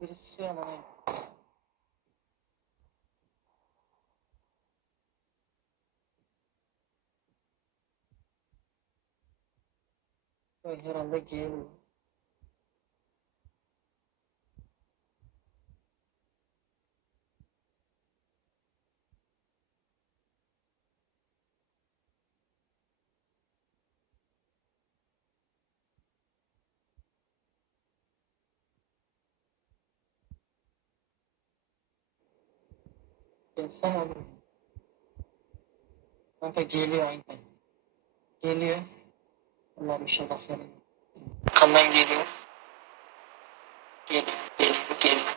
Biri sıkıyor ama ne? Herhalde geliyor. Gelsene abi. Kanka geliyor aynen. Geliyor. Allah bir şey basarım. Kandan geliyor. Geliyor, geliyor, geliyor.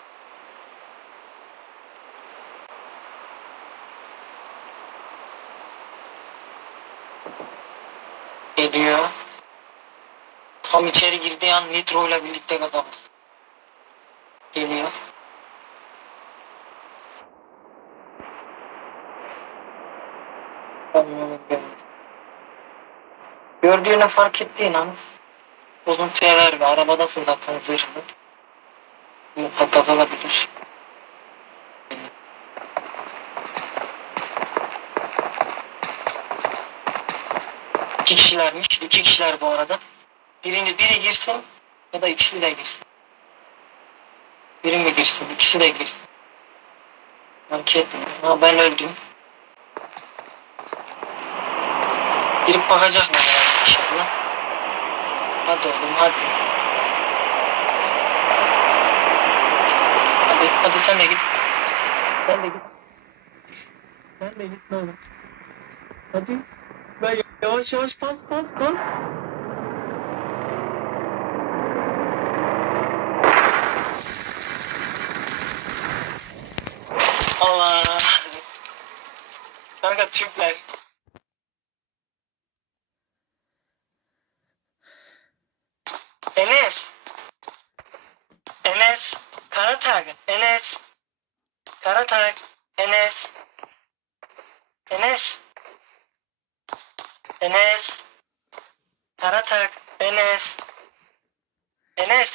Geliyor. Tam içeri girdiği an Nitro ile birlikte kazanız. Geliyor. Evet. Gördüğünü fark ettiğin an bozuntuya verme. Arabadasın zaten zırhlı. Muhakkak olabilir. İki kişilermiş. İki kişiler bu arada. Birinci biri girsin ya da ikisi de girsin. Biri mi girsin, ikisi de girsin. Fark etmiyor. Ha ben öldüm. Girip bakacaklar herhalde inşallah. Hadi oğlum hadi. Hadi, hadi sen de git. Sen de git. Sen de git ne olur. Hadi. Ben yavaş yavaş bas bas bas. Allah. Kanka Türkler. Enes. Enes. Karatag. Enes. Karatag. Enes. Enes. Enes. Karatag. Enes. Enes.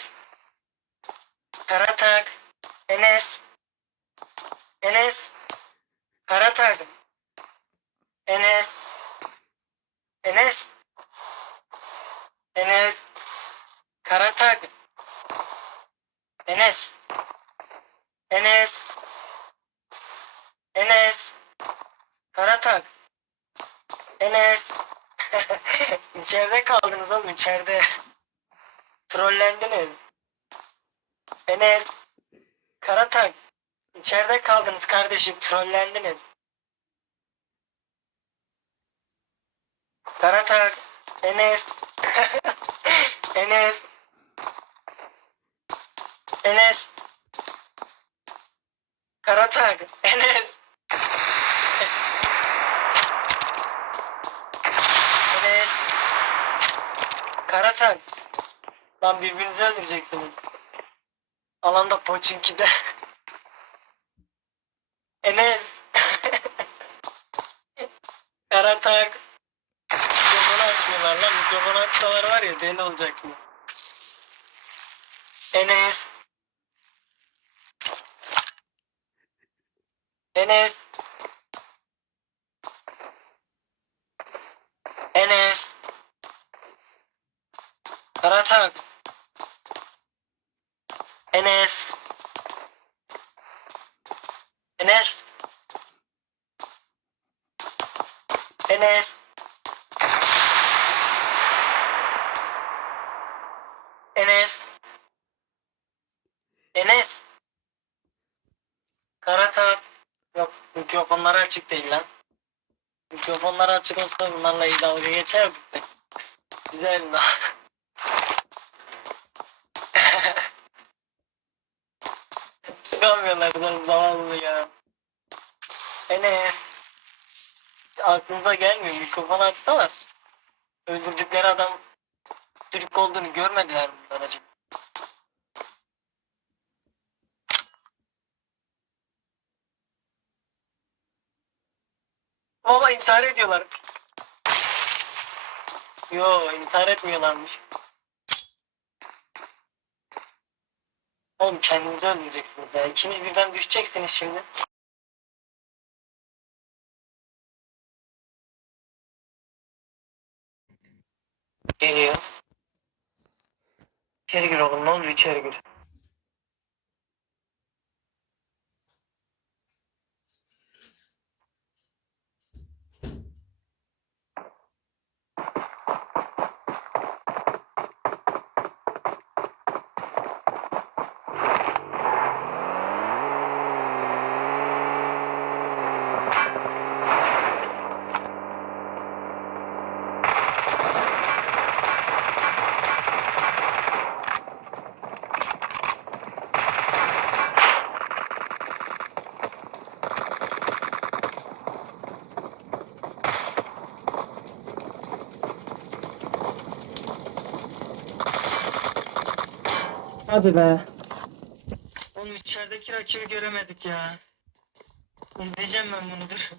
Karatag. Enes. Enes. Karatag. Enes. Enes. Enes. Karatag. Enes. Enes. Enes. Karatag. Enes. içeride kaldınız oğlum içeride. Trollendiniz. Enes. Karatag. İçeride kaldınız kardeşim trollendiniz. Karatag. Enes. Enes. Enes. Karatag. Enes. Enes. Karatag. Lan birbirinizi öldüreceksiniz. Alanda Poçinki'de. Enes. Karatag. Mikrofonu açmıyorlar lan. Mikrofonu açsalar var ya deli olacak mı? Enes. Enes. Enes. Karatag. Enes. Enes. Enes. Enes. Enes. Karatag. Mikrofonları açık değil lan. Mikrofonları açık olsa bunlarla iyi dalga geçerdik de. Güzel lan. Çıkamıyorlar da zavallı ya. Enes. Aklınıza gelmiyor mikrofonu açsana. Öldürdükleri adam Türk olduğunu görmediler bunlar acaba. Baba intihar ediyorlar. Yo intihar etmiyorlarmış. Oğlum kendinizi öldüreceksiniz ya. İkiniz birden düşeceksiniz şimdi. Geliyor. İçeri gir oğlum ne olur içeri gir. Hadi be. Oğlum içerideki rakibi göremedik ya. İzleyeceğim ben bunu dur.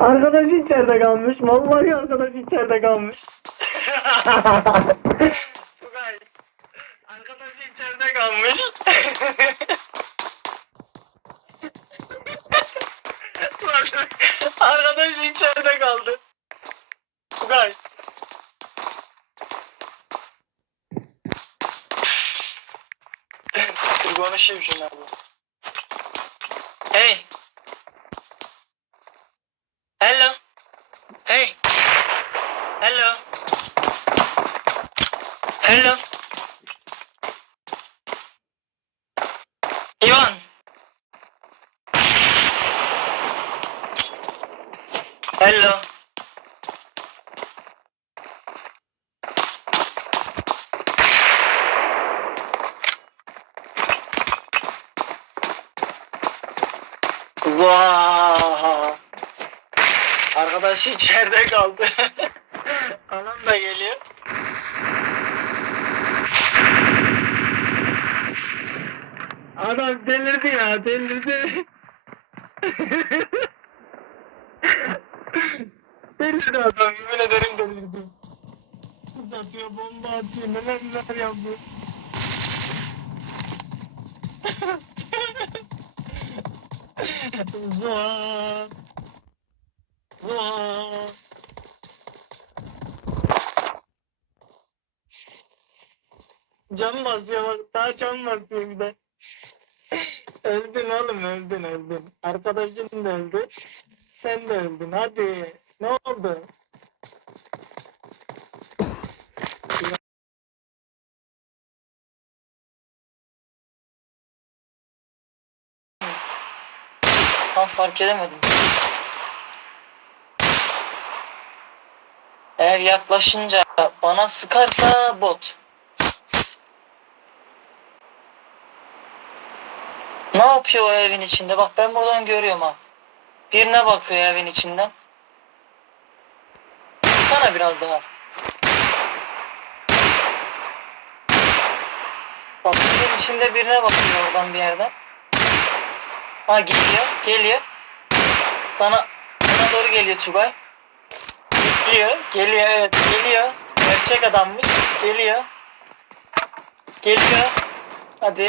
Arkadaş içeride kalmış. Vallahi arkadaş içeride kalmış. Tugay. Arkadaş içeride kalmış. arkadaş içeride kaldı. Tugay. Gonisz się na Hej! Hello! Hej! Hello! Hello! Iwan! Hello! Vaa. Arkadaş içeride kaldı. Anam da geliyor. Adam delirdi ya delirdi. delirdi adam yemin ederim delirdi. Atıyor bomba atıyor neler neler yapıyor. Zor. Zor. Cam basıyor bak daha cam basıyor bir de. öldün oğlum öldün öldün. Arkadaşın da öldü. Sen de öldün hadi. Ne oldu? Fark edemedim. Eğer yaklaşınca bana sıkarsa bot. Ne yapıyor o evin içinde? Bak ben buradan görüyorum ha. Birine bakıyor evin içinden. Sana biraz daha. Bak evin içinde birine bakıyor oradan bir yerden. Ha geliyor, geliyor. Sana, sana doğru geliyor Tugay. Geliyor, geliyor evet geliyor. Gerçek adammış. Geliyor. Geliyor. Hadi.